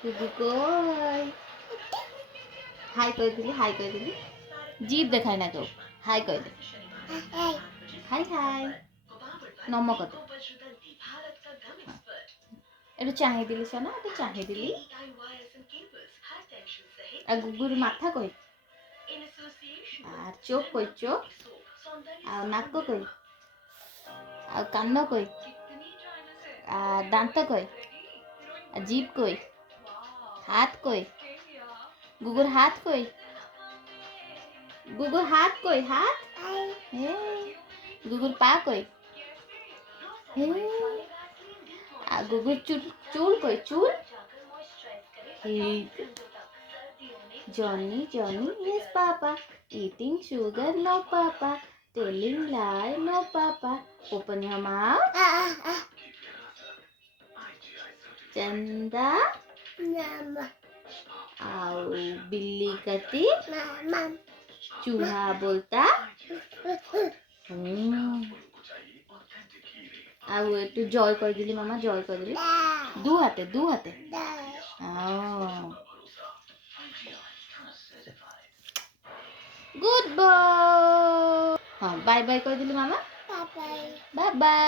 টুকু কই হাই কই দিলি, হাই কই দিলি, জিভ দেখায় না কেউ, হাই কই দে, হাই হাই নম কত একটু চাহিয়ে দিলি সোনা, একটু চাহিয়ে দিলি। আর গুগুর মাথা কই, আর চোখ কই, চোখ আর নাক কই, আর কান্ন কই, আর দাঁত কই, আর জিভ কই, হাত কই, গুগুর হাত কই, গুগুর হাত কই, হাত গুগুর পা কই, আর গুগুর চুল, চুল কই, চুল Johnny, Johnny, yes, Papa. Eating sugar, no, Papa. Telling lie, no, Papa. Open your mouth. Chanda. Mama. Au बिल्ली कती. Mama. चूहा बोलता. আর একটু জয় করে দিলি মামা, জয় করে দিলি দু হাতে, দু হাতে। Good boy. হ্যাঁ বাই বাই করে দিলি মামা, বাই বাই।